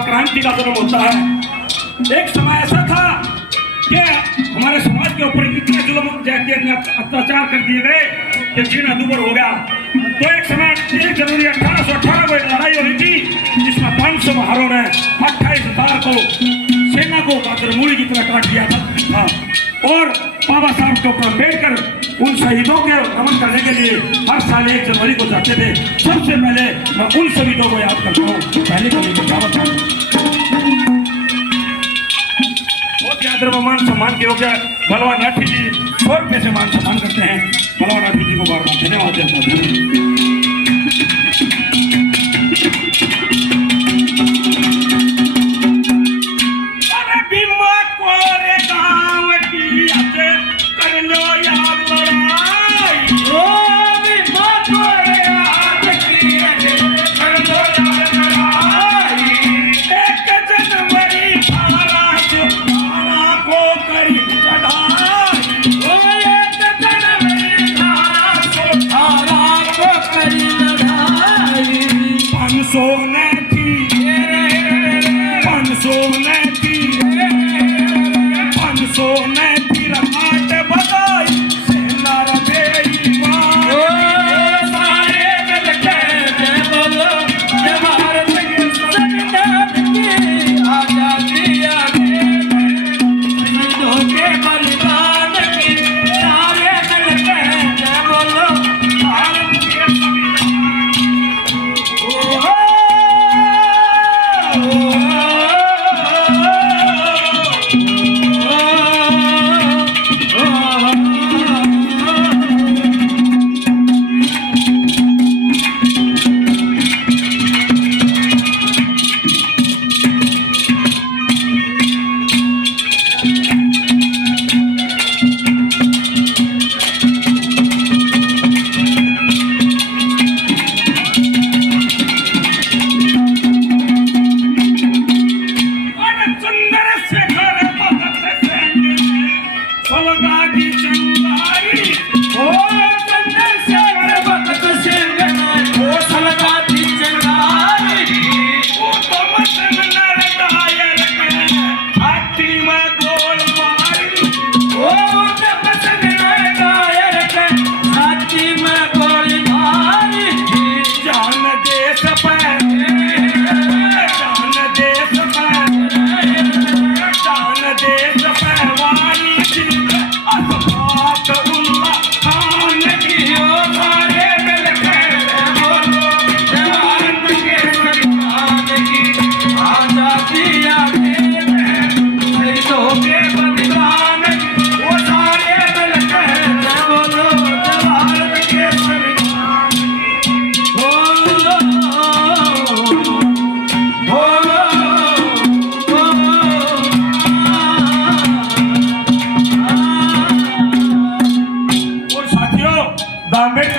क्रांति का जन्म होता है। एक समय ऐसा था कि हमारे समाज के ऊपर इतने जुल्म अत्याचार कर दिए गए कि जीना दूभर हो गया। तो एक समय 1 जनवरी 1818 को एक लड़ाई हुई थी जिसमें 500 महारों ने 28,000 को सेना को मूली की तरह काट दिया था और बाबा साहब के ऊपर बैठकर उन शहीदों के नमन करने के लिए हर साल 1 जनवरी को जाते थे। सबसे पहले मैं उन शहीदों को याद करता हूँ। पहले कभी बहुत याद मान सम्मान के हो गया। बलवान नाठी जी 100 रुपये से मान सम्मान करते हैं। बलवान नाठी जी को बार बार धन्यवाद देता हूँ।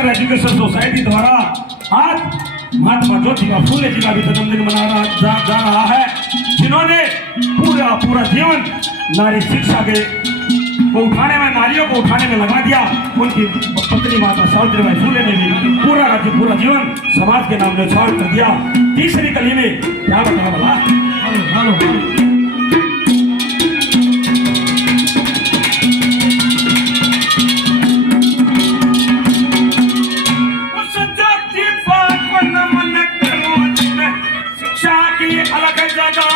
एजुकेशन सोसाइटी द्वारा आज महात्मा ज्योतिबा फूले जी का भी जन्मदिन मना जा रहा है, जिन्होंने पूरा जीवन नारी शिक्षा के को उठाने में, नारियों को उठाने में लगा दिया। उनकी पत्नी माता सावित्रीबाई फुले ने भी पूरा जीवन समाज के नाम न्यौछावर कर दिया। तीसरी कली में क्या बता बोला, शिक्षा की अलग जगह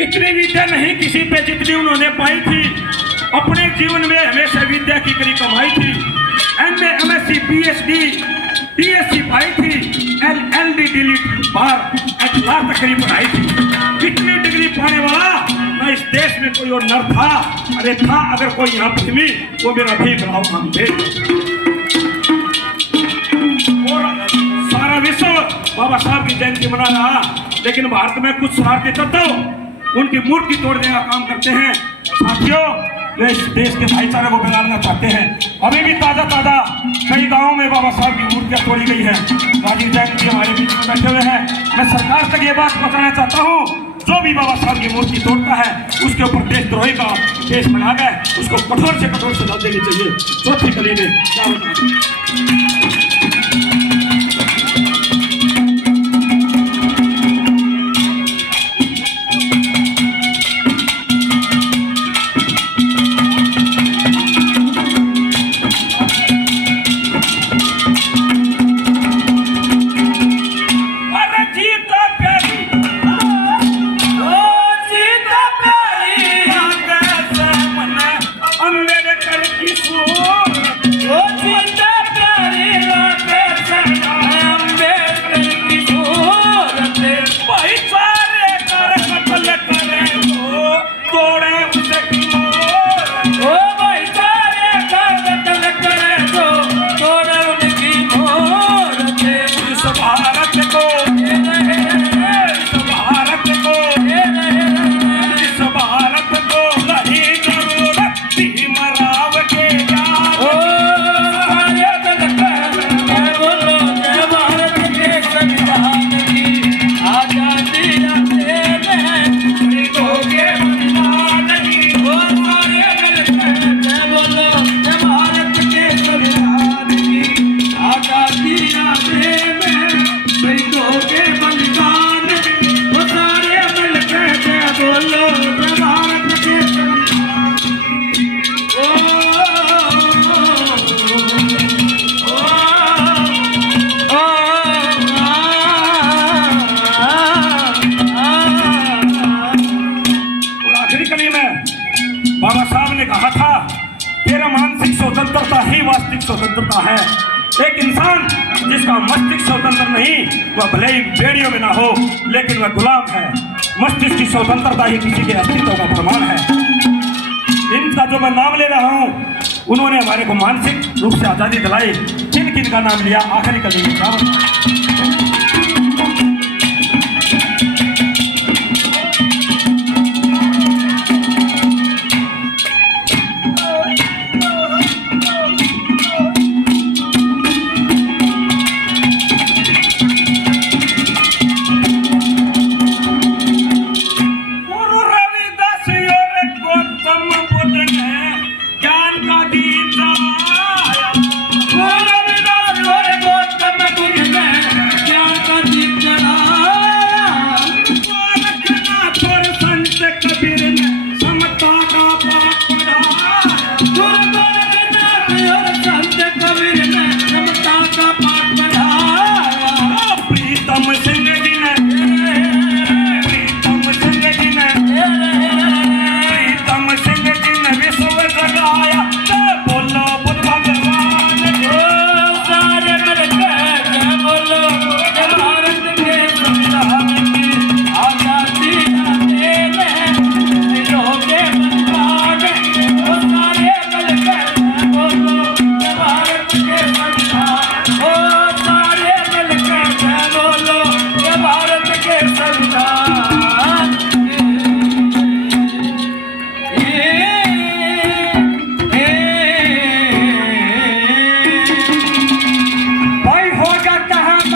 इतनी विद्या नहीं किसी पे जितनी उन्होंने पाई थी। अपने जीवन में हमेशा विद्या की कड़ी कमाई थी। MA, MSc, PhD, DSc पाई थी। LLD डिलीट बार HR तक करी पढ़ाई थी। इतनी डिग्री पाने वाला न इस देश में कोई और नर था। अरे था अगर कोई यहाँ पृथ्वी, वो मेरा भी बनाओ हम दे। सारा विश्व बाबा साहब की जयंती मना रहा, लेकिन भारत में कुछ शरारती तत्व उनकी मूर्ति तोड़ने का काम करते हैं। साथियों, वे इस देश के भाईचारे को बिगाड़ना चाहते हैं। अभी भी ताजा कई गांवों में बाबा साहब की मूर्तियां तोड़ी गई हैं। राजीव जैन जी हमारे बीच में बैठे हुए हैं। मैं सरकार तक ये बात पहुंचाना चाहता हूँ, जो भी बाबा साहब की मूर्ति तोड़ता है उसके ऊपर देशद्रोही का केस बना गया, उसको कठोर से कठोर सजा देनी चाहिए। चौथी कली ने क्या बताया? बाबा साहब ने कहा था, तेरा मानसिक स्वतंत्रता ही वास्तविक स्वतंत्रता है। एक इंसान जिसका मस्तिष्क स्वतंत्र नहीं, वह भले ही बेड़ियों में ना हो, लेकिन वह गुलाम है। मस्तिष्क की स्वतंत्रता ही किसी के अस्तित्व का प्रमाण है। इनका जो मैं नाम ले रहा हूँ, उन्होंने हमारे को मानसिक रूप से आज़ादी दिलाई। किन किन का नाम लिया, आखिरी कली में